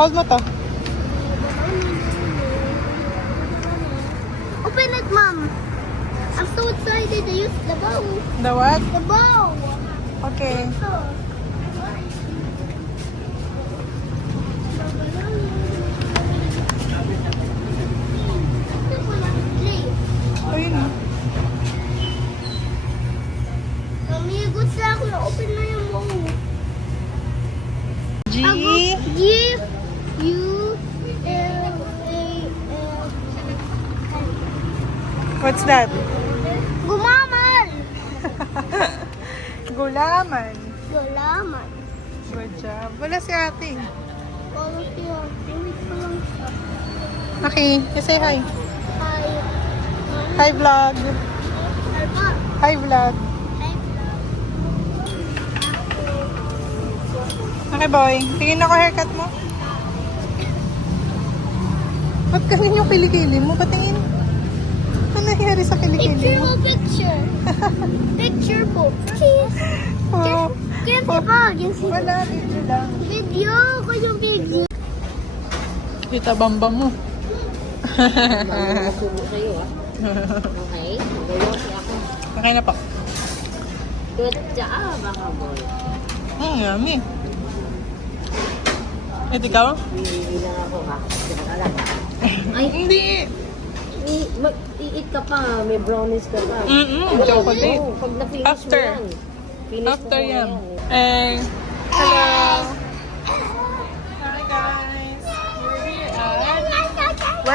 Hold mo to. Open it, Mom. I'm so excited to use the bow. The what? The bow. Okay. Ayun na. Mami, good sa ako. Open na yung bow. G. G, U, L, A, L. What's that? Gumamal. Gulaman. Gulaman. Good job. Wala si ate. All of you. Wait ko lang siya. Okay, you say hi. Hi. Hi vlog. Alba. Hi vlog. Okay boy, tingin ako haircut mo. Ba't ganun yung kilikili mo? Patingin. Ano nangyari sa kilikili Picture mo? mo, picture. Picture po. Cheese. Oh, Kaya ba? wala, video lang. Video ko yung video. Kita bamba mo. Masubo sa'yo, ah. Okay? Magayosi ako. Okay na po. Good job, mga boy. Yummy. Ito ikaw? Hindi lang ako, ha? Hindi ka lang. Ay, Hindi. Mag-i-eat ka pa. May brownies ka pa. Chocolate. Oo, pag na-finish After. mo yan. Finish After mo yan. yan. Hello. Hi guys. We're here at...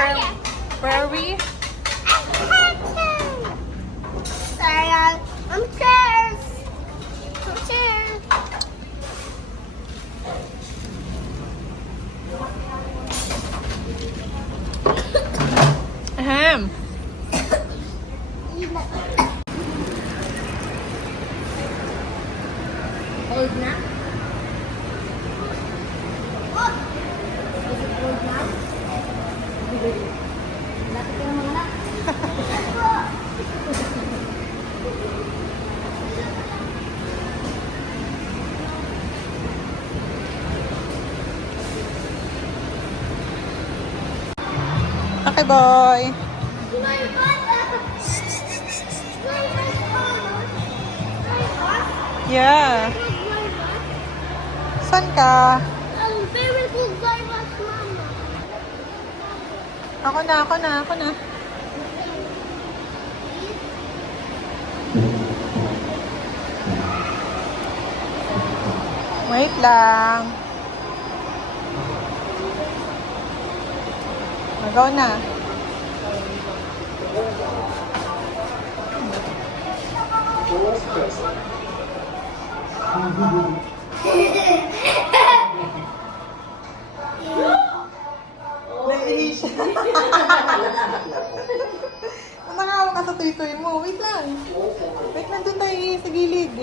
Where are we? I'm scared. I'm scared. Ahem. Hold na? Lapit ka naman na. Okay boy. Yeah. Saan ka? Ang very good garlic, Mama. Ako na. Wait lang. Magaw na. Nahihi siya. Nangawa ka sa tuy-tuy mo. Wait lang. Wait, nandun tayo sa gilid.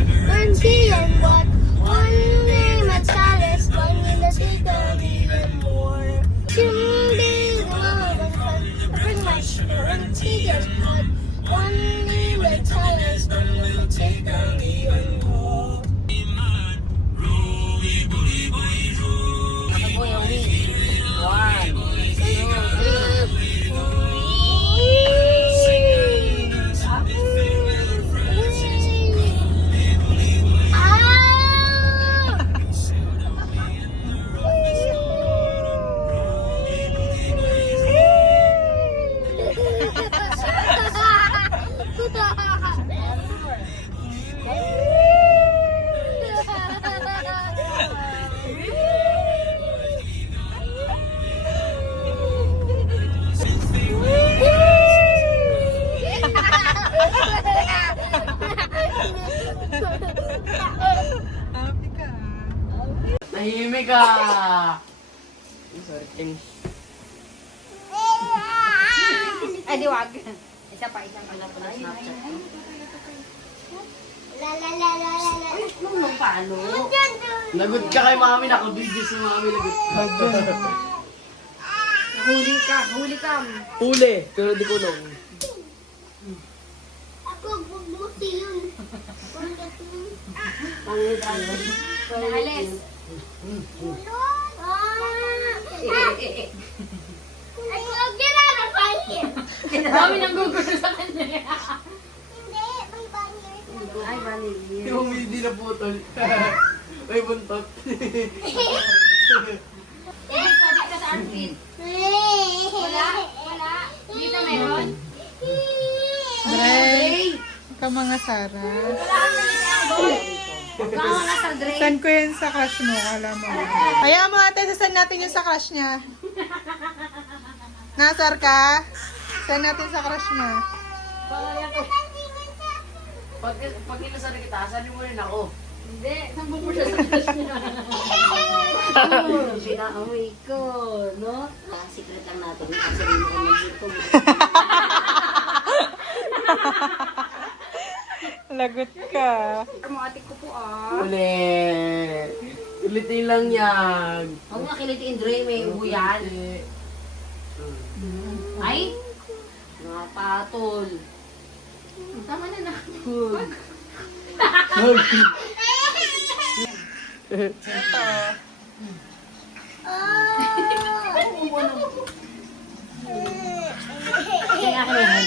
Burn tea and what? One name at Alice, one in the bigger even more. Chimney, love and fun. Bring my burn tea and what? One name at Alice, one in the bigger even more. Mga boy, uwi. 1, 2. Happy ka. Tahimik ka! Sorry, King. Ay, di wag. Isa pa, isang pala pala Snapchat. La la la la la la. Nung paano? Lagot ka kay mami, naka-video si mami, lagot ka. Huli ka, huli ka. Huli, pero di kulong. Naalis. Dami nang gugulo sa kanya. Ay, vanilla. Yung hindi na putol. May buntot. Sabi ka sa armpit. Wala? Wala? Dito meron? Dre. Ka mga Sara. Baka nga sa Dre. Send ko yun sa crush mo, alam mo. Kaya mo ate, sasend natin yun sa crush niya. Nasar ka? Send natin sa crush niya. Pag inasari kita, sali mo rin ako. Hindi, sambong mo siya sa crush niya. Pinaamoy ko, no? Secret lang natin. Kasi hindi ko mag-youtube. Lagot ka. Kamatik ko po ah. Ulit. Ulitin lang yan. Huwag nga kilitiin, Dre. May uyan. Ay! Mga patol. Tama na na. Ito. Kaya akin na yan.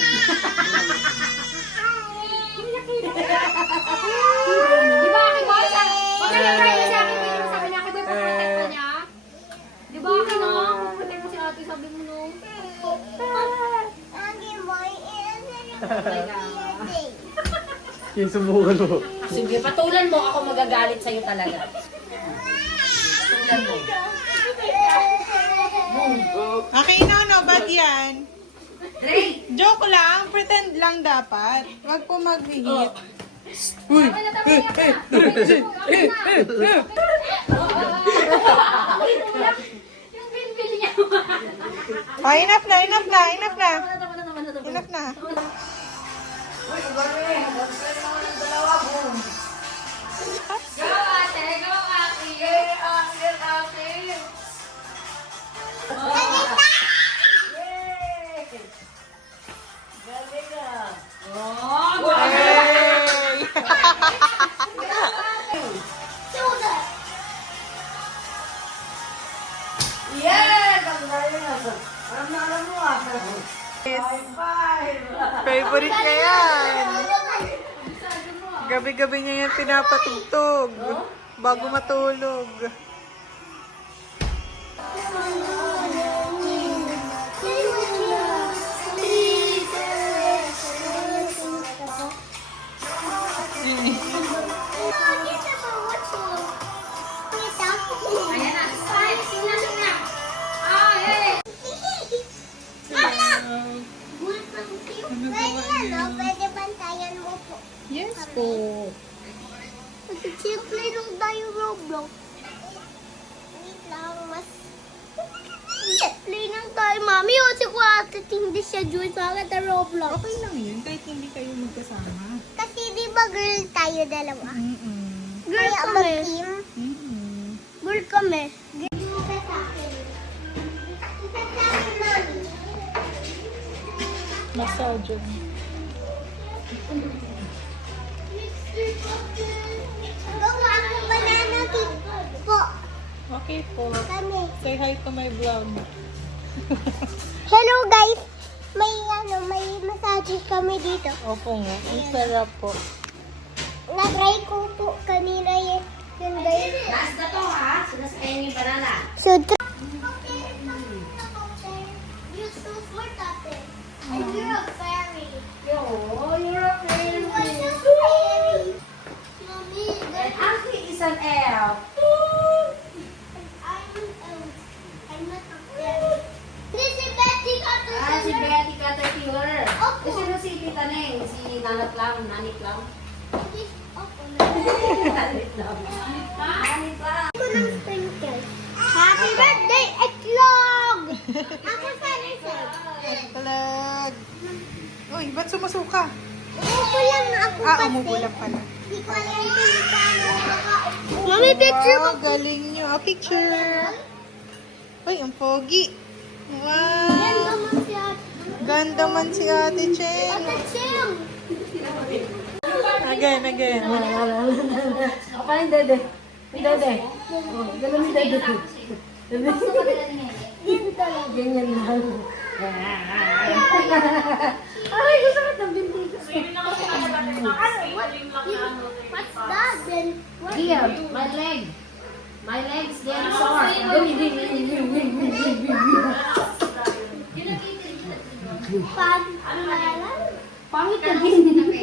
Di ba akin boy? Huwag ka lang kayo sa akin. Pero sabi niya, akin boy, paprotect ka niya. Di ba akin na? Paprotect mo si ate, sabi mo no. Yung subukan mo. Sige, patulan mo. Ako magagalit sa'yo talaga. Patulan mo. Okay, no, bad yan. Dre! Joke lang, pretend lang dapat. Wag po mag-hit. Uy! Tama na, tama na. Yung binbili niya. Ah, enough na. Tama na. Enough na. Go ate, go ate. Favorite niya yan. Gabi-gabi niya yan pinapatugtog. Bago matulog. Ayan na. Ay, sina. Ah, eh. Pwede bantayan mo po. Yes po. Simple nung tayo Roblox. Wait lang, mas... Play lang tayo, mami. O si Kuya hindi siya join sa akin sa Roblox. Okay lang yun, kahit hindi kayo magkasama. Kasi di ba girl tayo dalawa? Mm-mm. Girl kami. Team. Mm-mm. Girl kami. Isa sa akin. Isa sa akin, mami. Massage. Gawa akong banana cake po. Okay po. Kami. Say hi to my vlog. Hello guys. May massage kami dito. Opo nga. Ang sarap po. Na-try ko po kanina yun guys. Last na to, ha? Sinasakayin yung banana. So, you're so smart, ate. And you're a fairy. Yo, you're a fairy. What's a fairy? Mommy, And Aki is an elf. I'm not a fairy. This is Betty Cutter. Ah, si Betty Caterpillar. Opo. Sino si Tita Neng? Si Nanat lang, Nanit lang. Nanit lang. Nanit lang. Ako ng sprinkle. Happy birthday, Eklog! Ako sa resort. Talag. Uy, ba't sumusuka? Umupo lang ako Ah, kasi. umubo lang pala. Hindi ko alam kung paano makaupo. Mami, picture Wow, galing nyo. A picture. Uy, ang pogi. Wow. naman siya. Ganda man si Ate Chen. Ate Cheng. Again. Ako pa yung dede. Yung dede. Oh, ganun yung dede. Ganyan lang. Ay, gusto ko ng binti ko. What's that then? What? Here, my leg. My legs getting sore. Pag, ano na lang? Pangit na din.